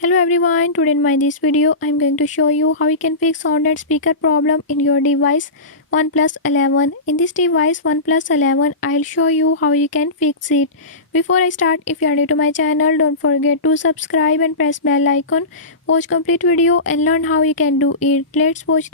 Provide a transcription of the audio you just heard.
Hello everyone, today in my this video I am going to show you how you can fix sound and speaker problem in your device OnePlus 11. In this device OnePlus 11 I'll show you how you can fix it. Before I start, if you are new to my channel, don't forget to subscribe and press bell icon. Watch complete video and learn how you can do it. Let's watch.